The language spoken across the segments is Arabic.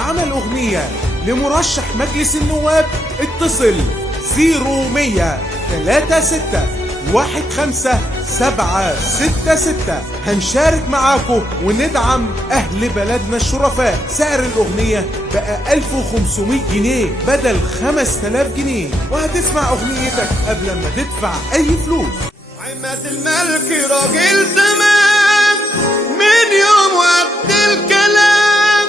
لعمل أغنية لمرشح مجلس النواب اتصل 0100 36 15766. هنشارك معاكم وندعم أهل بلدنا الشرفاء. سعر الأغنية بقى 1500 جنيه بدل 5000 جنيه، وهتسمع أغنيتك قبل ما تدفع أي فلوس. عماد الملك راجل زمان من يوم وقت الكلام،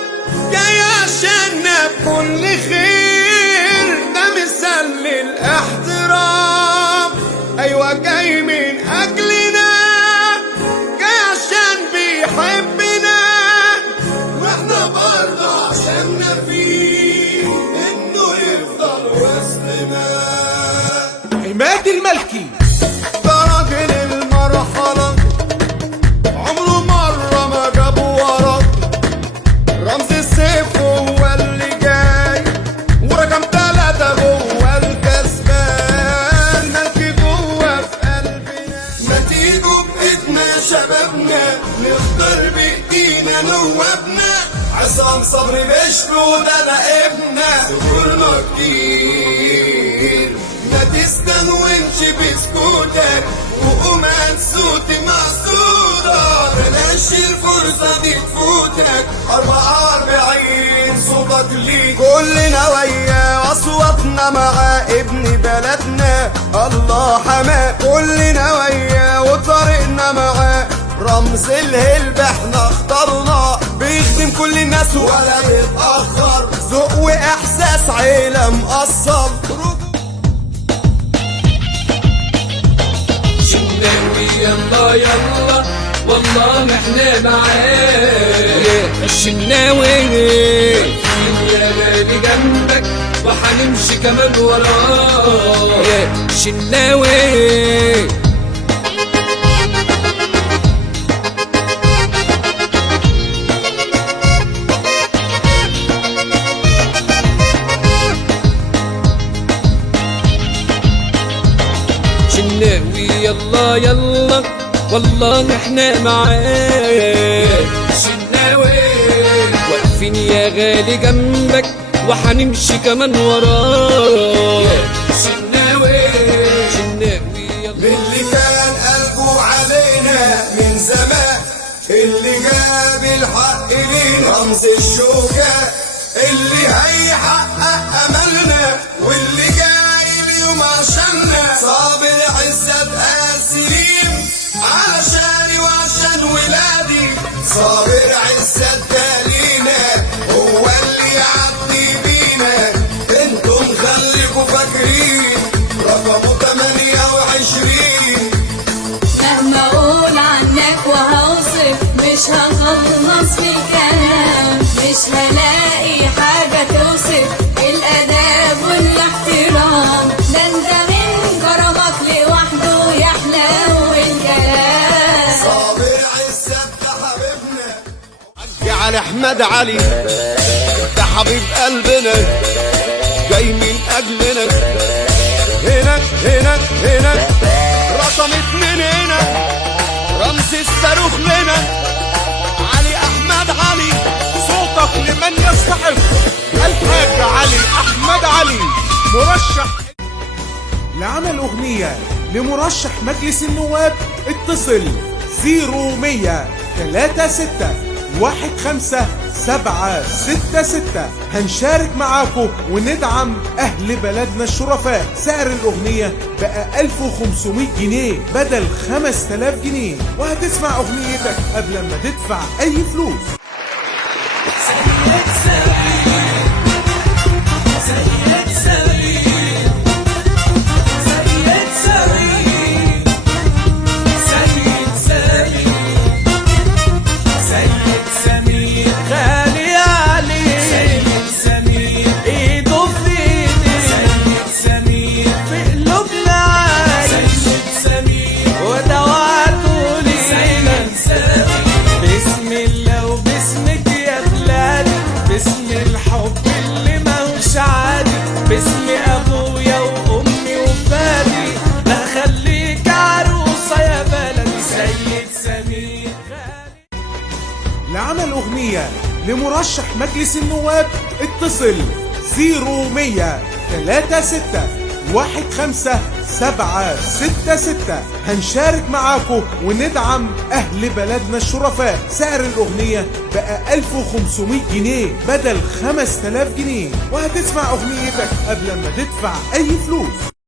جاي عشاننا بكل خير، ده مثال للاحترام. ايوه جاي من اجلنا، جاي عشان بيحبنا، واحنا برضه عشاننا فيه انه يفضل وسطنا. عماد الملكي نختار بايدينا نوابنا، عصام صبري بشرو ده انا ابنا، ذكورنا كتير ما تستهونش بسكوتك، وقومان صوتي مقصودة بلاش الفرصة دي تفوتك. 44 صوتك ليك، كلنا وياه واصواتنا مع ابن بلدنا الله حماه، كلنا وياه وطريقنا معاه، رمز الهلب احنا اخترنا، بيخدم كل الناس ولا بيتأخر، ذوق واحساس عيلة مقصر. شناوي يلا يلا والله احنا معاك، الشناوي يا غالي جنبك وحنمشي كمان وراك، الشناوي شناوي يلا يلا والله احنا معاك، شناوي واقفين يا غالي جنبك وحنمشي كمان وراك، شناوي يلا. اللي كان قلبه علينا من زمان، اللي جاب الحق لينا، رمز الشوكة اللي هيحقق املنا، واللي جاي اليوم عشاننا، صابر عزت قاسيم علشاني وعشان ولادي، صابر عزت بالينا هو اللي يعدي بينا، انتم خليكوا فاكرين رقمه 28. مهما اقول عنك وهوصف مش هخلص في الكلام، مش هلاقي حاجة توصف الاداب والاحترام، ده انت من كرمك لوحده يحلو الكلام. صابر عزت ده حبيبنا، علي احمد علي ده حبيب قلبنا، جاي من اجلنا، هنا رقم 2 هنا، رمز الصاروخ لنا، علي احمد علي صوتك لمن يستحق. الحاج علي احمد علي مرشح لعمل أغنية لمرشح مجلس النواب اتصل 0100 36 15766. هنشارك معاكم وندعم أهل بلدنا الشرفاء. سعر الأغنية بقى 1500 جنيه بدل 5000 جنيه، وهتسمع أغنيتك قبل ما تدفع أي فلوس. بسم الله وباسمك يا بلادي، بسم الحمد مرشح مجلس النواب اتصل 0100 36 15766. هنشارك معاكم وندعم أهل بلدنا الشرفاء. سعر الأغنية بقى 1500 جنيه بدل 5000 جنيه، وهتسمع أغنيتك قبل ما تدفع أي فلوس.